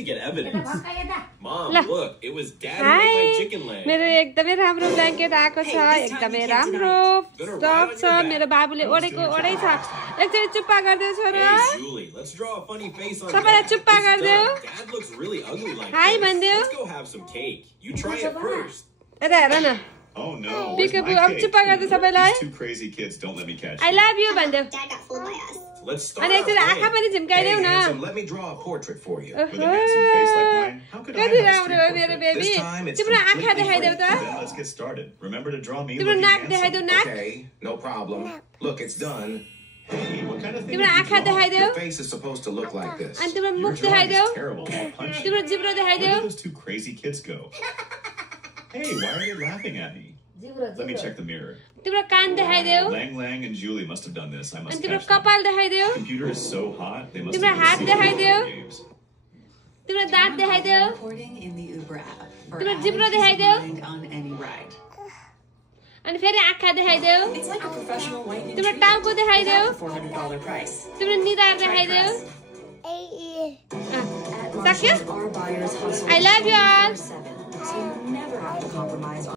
to get evidence. Mom, La. look, it was Dad who ate my chicken leg. मेरो एकदमै राम्रो blanket आएको छ एकदमै राम्रो स्टफ छ मेरो बाबुले ओडेको ओडै छ एकचोटि चुप्पा गर्दियो छोरा Hey, Julie, let's draw a funny face on सबैलाई Dad. चुप्पा गरिदेऊ Dad looks really ugly like high this. भनिदेऊ Let's go have some cake. You try it first. यता हेर न Oh no. पिकअप अब चुप्पा गर्दै सबैलाई These two crazy kids don't let me catch I you. लभ यु भनिदेऊ Dad got fooled by us. Let's start अनि our एकचोटि आँखा play. पनि Hey, झिम्काइदेऊ न handsome, let me draw a portrait for you. With a handsome face like mine, how could I कति have a राम्रो हो street मेरो portrait? Baby This time it's तिम्रो आँखा completely देखाइदेऊ त Then let's get started. Remember to draw me तिम्रो looking नाक देखाइदेऊ handsome. नाक Okay, no problem. Look, it's done. Hey, what kind of thing तिम्रो did you आँखा draw? देखाइदेऊ Your face is supposed to look like this. अनि तिम्रो Your मुख drawing देखाइदेऊ is terrible. I'll punch you. तिम्रो जिब्रो Where देखाइदेऊ did those two crazy kids go? Hey, why are they laughing at me? Let me check the mirror. तिम्रो कान देखाइदेऊ Lang Lang and Julie must have done this. I अनि must तिम्रो catch them. कपाल देखाइदेऊ The computer is so hot. They must तिम्रो have हात been secretly देखाइदेऊ playing games. तिम्रो दाँत देखाइदेऊ Recording in the Uber app for तिम्रो added जिब्रो peace of देखाइदेऊ mind on any ride. अनि फेरि आँखा देखाइदेऊ It's like a professional whitening तिम्रो treatment टाउको देखाइदेऊ without the $400 price. तिम्रो निधार देखाइदेऊ At सक्यो Marshalls, our buyers hustle I love you all. 24/7, so you never have to compromise on